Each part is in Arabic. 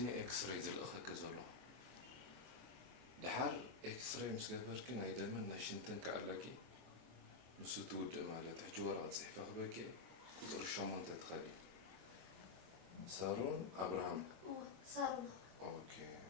أديني إكس راي زلقخ كزلو دحر إكس راي مسجبرك نايدمن ناشنتن كأرلاكي نسو تود مالت حجي ورقة صحيفة خبركي كل رشامون تتخلي سارون أبراهام سارون أوكي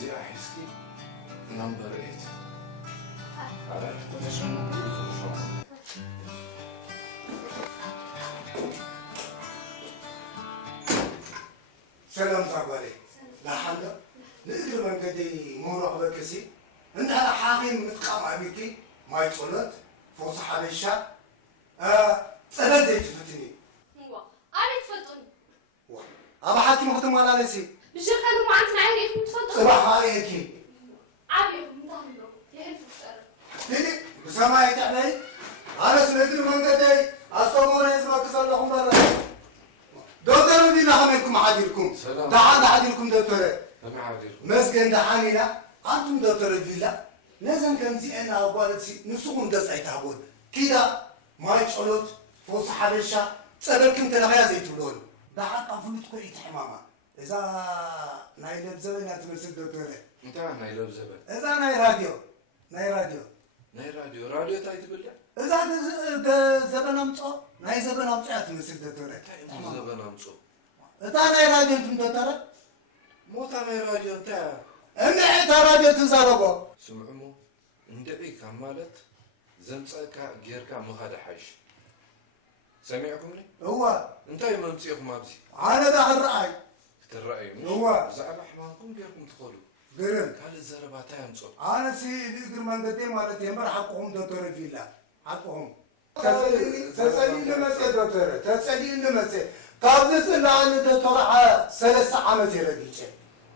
زي أحسكي نمبر 8 عرفت كل رشامون سلام صاحبي لا حدا نقدر من قدي مورق بكسي انت حاكم متقام عبيكي ما يتصلت فوز حبيشة سنة زي تفتني هو أنا تفضل أبا حاكم ختم على نسي مش كانوا ما عندنا عينيكم تفضل صباح عليكي عبيهم نعمله يحلف الشر تدي بسماعي علي أنا سنقدر من قدي أصور اسمك صلحهم برا دكتور دي لحمكم عادلكم تعال عادلكم دكتور لما عادلكم مسكن دحانينا أنتم دكتور فيلا لازم كان زي أنا أقولتي نسوهم دس عتابون كده ما يشعلوت فوز حبشة تصدقكم تلاقيها زي تقولون ده حتى فلوت كوي تحماما إذا نايل زبون أتمسك دكتور أنت نايلو زبن إذا ناي راديو ناي راديو تاي تبلع إذا زبون أمتصو ناي زبون أمتصو أتمسك دكتور زبن أمصو إذا ناي راديو أنتم دكتور موتا ناي راديو تاع أنا راديو تزاربو سمعمو ندعي كمالت زمصك غيركا مخاد حش سمعكم لي هو انت يوم ممسيكم ابزي أنا ده الرأي ترأي هو زعل حمانكم غيركم تدخلوا قرن قال الزربات يمصو أنا سي اللي من قدي مالت يمر حقهم دكتور فيلا حقهم تسألي لما سي دكتور تسألي لما سي قابلت اللي أنا دكتور 3 عامات يرجيش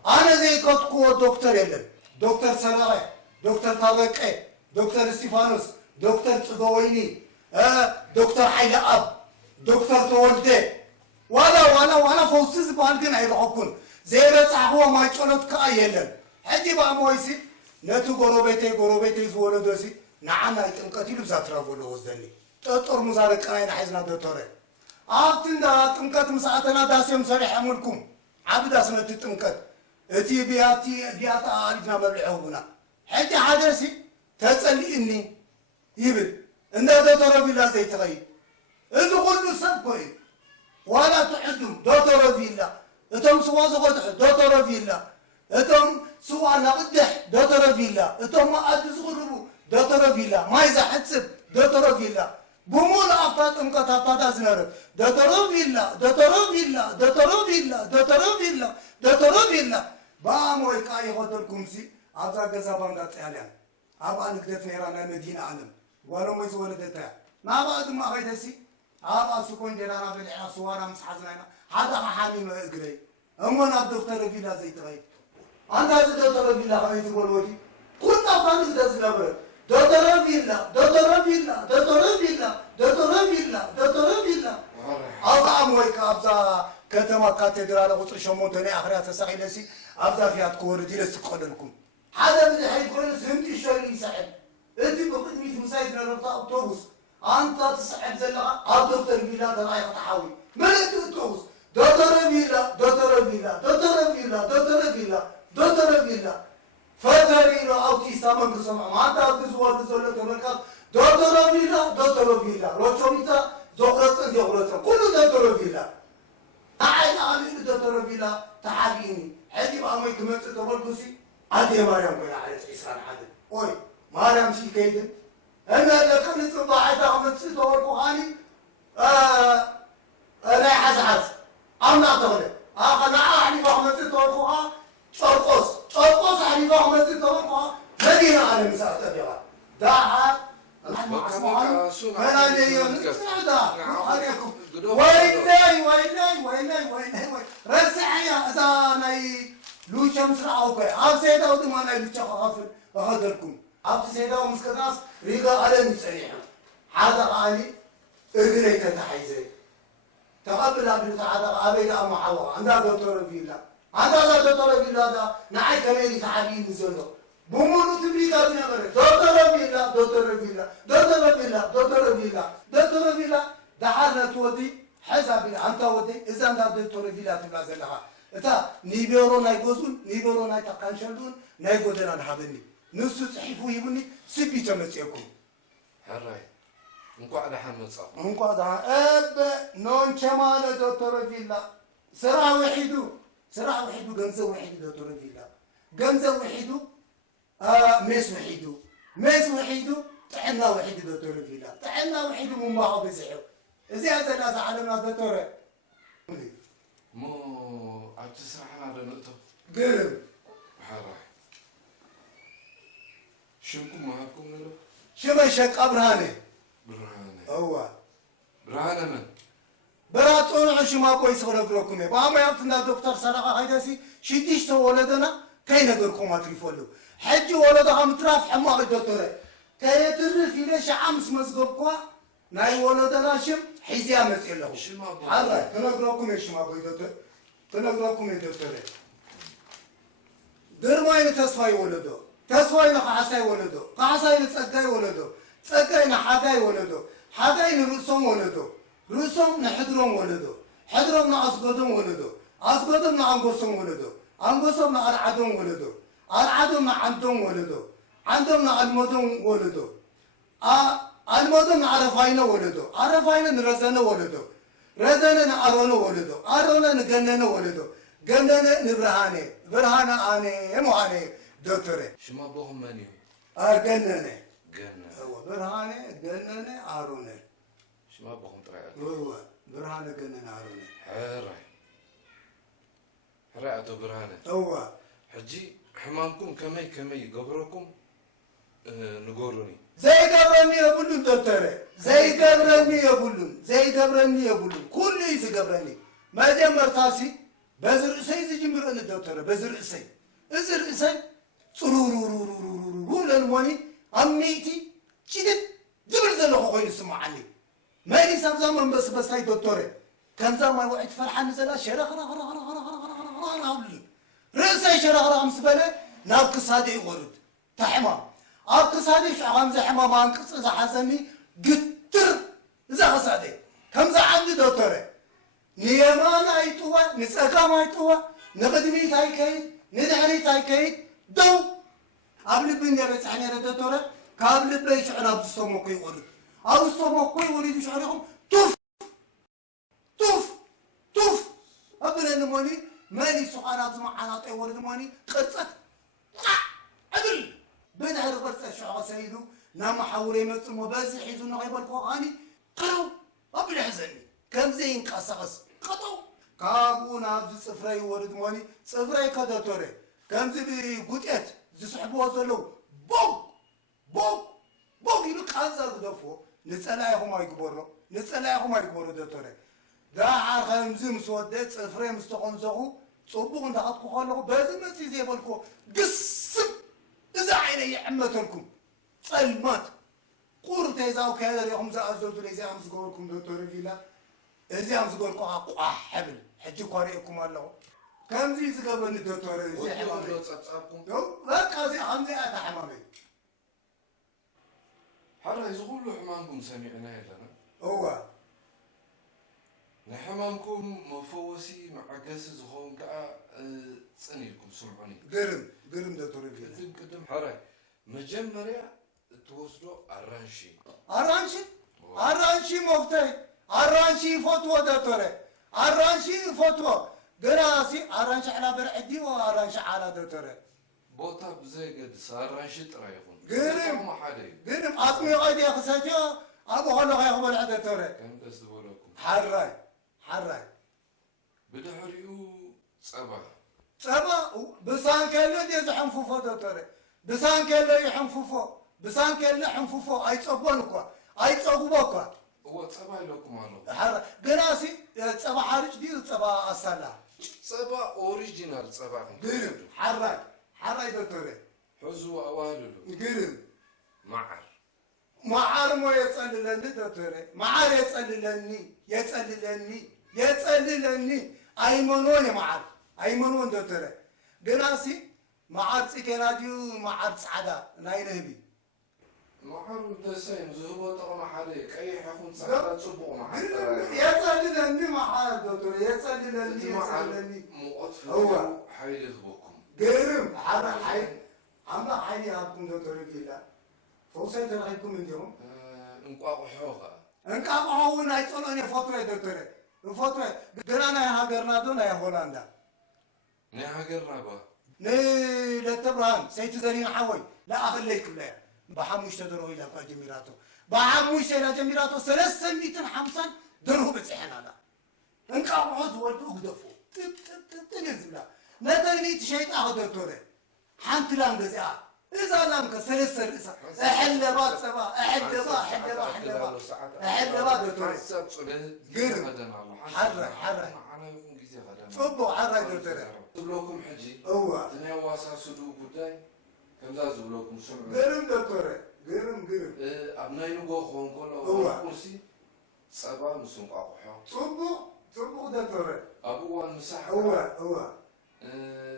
أنا زي كتكو دكتور يلم دكتور سلاغي دكتور طارق دكتور ستيفانوس دكتور تقويني دكتور حيل أب دكتور تولده ولا فوسس بالكن هيروحون زي بتصحوا ما يقولوا كايلن حدي بقى مويسي نتو غروبيتي زولدوسي نعم يتنقتي لبزات رافولو وزدني تطور مزارق انا حزنا دكتور افتن دا تنقت مساعتنا داسيم صريح املكم عبدا سنه تنقت اتي بياتا عرفنا مبلعونا حتى حدثي تساليني يبل ان دكتور بلا زي تغيب اذا كل سبكوي ولا تحدم دكتور فيلا اتم سوا زغدح دكتور فيلا اتم سوا نقدح دكتور فيلا اتم ما اد زغربو دكتور فيلا ما اذا حسب دكتور فيلا بمول افات امقطاطا زنر دكتور فيلا باموي كاي هوتلكم سي ابزا غزا باندات ياليان ابا نكدت نيرانا مدينه عالم ولو ما يزولدتا ما بعد ما غيدسي ابا سكون جرانا بالعيا صوارا مسحزنا هذا حامي ما اجري امنا الدكتور فيلا زي تغيب انت دكتور فيلا خايف تقول ودي كنا فاضي دز نبر دكتور فيلا ابا موي كابزا كتما كاتدرال قطر شمونتني اخرها تسخيلسي ابزا فيها تكوردي لسقللكم هذا من حيث كل سنتي شوي يسحب انت بقدمي مسايد نربطه اوتوبوس انت تسحب زلقه الدكتور فيلا تراي تحاوي ملك اوتوبوس دكتور فيلا فتري لو اوتي سامن بسمع ما انت تزور زول تملك دكتور فيلا روتشوميتا زغرت كل دكتور فيلا تعال عامل دكتور فيلا تعاليني حدي بقى ما يكمل تبركسي عادي مريم ولا على عيسى حد اوي مريم شي كيد انا لكن صباحي تعمل تدور بوخاني انا حزعز انا تغلب انا اعني بعمل تدور بوخا شرقوس عني بعمل تدور بوخا مدينه على مساحه تبيها داعا انا لي سعدا عليكم ويلي رسعيا اذا ناي لو شمس راوك اب سيدا ودما ناي لو خافل اخذلكم اب سيدا ومسكناس ريغا على مسريح هذا قالي اجري تتحيزي تقبل ابن تعالى ابي لا محوا عند دكتور فيلا أنت لا دكتور فيلا دا نعي كميري صحابي نزلوا بمونو تبلي كاتنا بره دكتور فيلا دعنا تودي حسابي أنت ودي إذا أنت دكتور فيلا تبلا زلها إتا نيبيرو نيبيرو ناي تقانشلون ناي قدرنا نحبني نسو صحيفو يبني سبي تمسيكم حراي انكو على حمد صاحب انكو على اب نون كمال دكتور فيلا سرعة وحيدو جنزة وحيدو دكتور فيلا جنزة وحيدو ميس وحيدو طحنا وحيدو دكتور فيلا طحنا وحيدو من بعض بزحو إذا هذا الناس علمنا دكتور مو عم تسرح على نقطة قرب حراي شنكم معكم نلو شمشك أبرهاني برهانة هو برهانة من براتون عشو ما كويس ونقولكم باما يعطينا دكتور سرقة هيداسي شديش تو ولدنا كي نقولكم ما تريفولو حجي ولدها متراف حماق الدكتور كي يترف ليش عمس مزقبكوا ناي ولدنا شم حزيا مسئله حالا تنقولكم ايش ما بوي دكتور تنقولكم يا دكتور درماين تصفاي ولدو تصفاي نقعساي ولدو قعساي نتصقاي ولدو تصقاي نحاقاي ولدو حاقاي نرسوم ولدو رسوم نحضرهم ولدو حضرهم نعصقدهم ولدو عصقدهم نعنقصهم ولدو عنقصهم نعرعدهم ولدو عرعدهم نعندهم ولدو عندهم نعلمدهم ولدو علمدهم نعرفاينه ولدو عرفاينه نرزنه ولدو رزنه نعرونه ولدو عرونه نجننه ولدو جننه نبرهانه برهانه اني مهانه دكتور شما بوهم مني جننه جنة هو برهانه جننه عرونه شما بوهم طريقة هو برهانه جننه عرونه حراي أتو برهانة هو حجي حمامكم كمي قبركم نقولوني زي قبرني يقولون دكتور زي قبرني يقولون كل شيء قبرني ما دام مرتاسي بزر سي زجمرن دكتور بزر سي ازر سي صرورورورورور للموني اميتي جدد زبر زلخو خوين سمعني مالي سبزا بس هاي دكتور كان زمان وقت فرحان زلا شرخ رأسي شرخ مسبله ناقص هذا يورد تحمام أقص هذا شو غمزة حمام أنقص إذا حزني قتر إذا غصادي كم ذا عندي دكتور نيمان أيتوا نسأقام أيتوا نقدمي تايكيد ندحري تايكيد دو قبل بني بس حنا دكتور قبل بيش أنا بستومكوي ورد أو استومكوي ورد شو عليهم توف قبل النموني مالي سقارات معنا طيور النموني قصت عدل بدها رغبت شعر سيدو نام حوري مصمو بس حيزو نغيب القواني قرو قبل حزني كم زين قصص قطو كابونا بز صفراي ورد موني صفراي كدكتوري كم زي قطيت زي صحبو زلو بوق يلك انزل دفو نصلايهم يقبروا دكتوري دا عارخم زي مسودت صفراي مستقنزو صبوق ندقطكو خلو بس مسي زي بالكو قسم إذا عيني يعمتلكم صلمات قرت إذا وكذا اليوم زازوت لي زي أمس قولكم دكتور فيلا إذا أمس قولكم أقوى حبل حجي قارئكم الله كم زي قبل دكتور زي حمامي يو لا زي حمزة أتا حمامي حرا يزغلوا حمامكم سمعنا لنا هو نحمامكم مفوسي مع قاس زخون كا صنيلكم سمعوني قرم دكتور فيلا قدم حراي مجمريا توصلوا أرانشي مفتاي أرانشي فتوى دكتور أرانشي فتوى دراسي أرانشي على برعدي وأرانشي على دكتور بوتا بزي قد أرانشي ترايخون قرم أطمي غيدي يا خساتي أبو هلا غيهم العدة دكتور كم تسدبوا لكم حراي بدحريو صباح بسان كله دي حنفوفو دكتور بسان كله يحنفوفو بسان كله حنفوفو أي تصبونكوا أي تصبوكوا هو صباح لكم الله قراسي صباح حارج دي صباح أصلا صباح أوريجينال صباح قرم حراي دكتور حزو أوالو قرم معر مو يتصللني دكتور معر يتصللني أي منوني معر ኣይመንዎን ዶክተር ገናሲ መዓርፂ ከናድዩ መዓርፂ ዓዳ ናይ ነህቢ መዓር ደሰይም ዝህቦ ጥቕሚ ሓደ ቀይሕ ይኹን ፃዕዳ ፅቡቕ መዓር የፀልለኒ መዓር ዶክተር የፀልለኒ እቲ መዓር ሙቐት እዋ ፍልዩ ሓይሊ ይህበኩም ገርም ሓደ ሓይሊ ኣምላኽ ሓይሊ ይሃብኩም ዶክተር ፊላ ፈውሳይ ተረኺብኩም እንዲኹም እንቋቑሖ ኸ እንቃቑሖ እውን ኣይፀልኦን የፈትወ ዶክተር ፈትወ ገና ናይ ሃገርና ዶ ናይ ሆላንዳ ናይ ሃገርና ባ ንለተ ብርሃን ሰይቲ ዘሪና ሓወይ ለኣኽለይ ክብላ እያ بحموش تدرو إلى فاجميراتو بحموش إلى جميراتو 350 درهم بتسحنا لا إنك عوض ولد أقدفو تنزل لا نتاني تشيت أخذ دكتورة حنت لام جزاء إذا لام كسلس أحل بات سبا أحل بات دكتورة قرب حرة صبو حرة دكتورة تبلوكم حجي أوه تناواسا سدو قداي كمزا زبلوكم سمعوا قرم دكتورة قرم أبناي نقو خون كله كرسي صبا مسون قاقحة صبو دكتورة أبوان مساحة أوه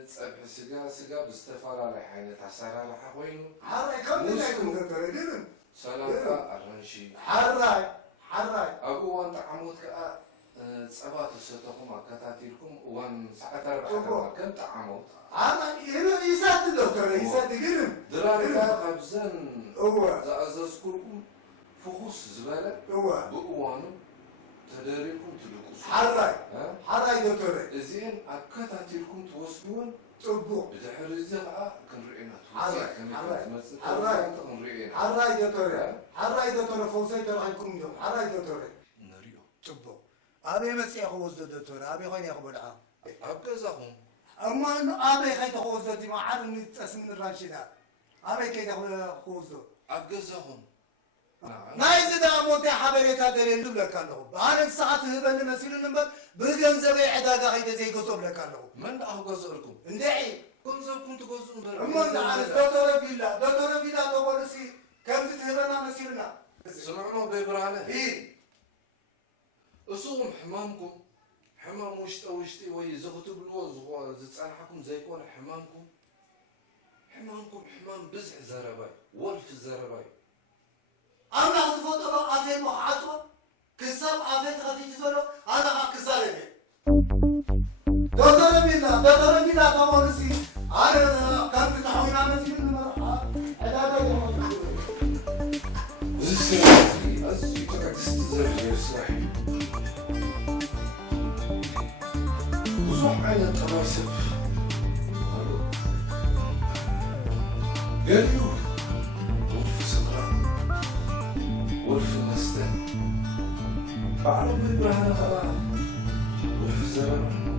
صبح سجا باستفارة لحين تحسرها لحوينه حرة كم لكم دكتورة قرم سلامة أرنشي حرة أبوان تعمود كأ صبا تسوتكم أكتاتيلكم وان ساعة 4 كم تعمود أنا يسات دكتورة يسات قرم دراري خبزن أوه أذكركم فخوص زبالة بقوانم تداريكم تلقصوا حرة دكتورة زين أكتاتيلكم توصلون صبو بدحر الزرعة كنرئينا حرة دكتورة فوسي ترحيكم يوم حرة دكتورة نريو صبو أبي مسيح خوز دكتورة أبي خين يقبل عام أبقزهم أما أبي خيت خوز دي ما حد نتسمن الراشدة أبي كيت خوز دو أبقزهم نايز دا موتي حبريتا دلين دبل كانوا أنا ساعات هبن مسير نمبر بجن زبي عداga خيت زي قصب لكانوا من أبقزركم ندعي كنزكم تقصون أما أنا دكتور فيلا تقولسي كم تهبنا مسيرنا سمعنا بيبرانه إيه أصوم حمامكم حمام وشتي ويزغتوا بالوز وزتصالحكم زي كون حمام بزح زرباي ولف الزرباي أنا أصفط له أفين محاطو كسب أفين خفيف زلو أنا كسالني دكتور فيلا تقولسي أنا كم تحوينا مسير المرحلة علاقة أزي تقعد تستزرع صاحي وزوح على التراسب قالوا ورف صدرا ورف النستان بعرف بالبرهان ترى ورف زرع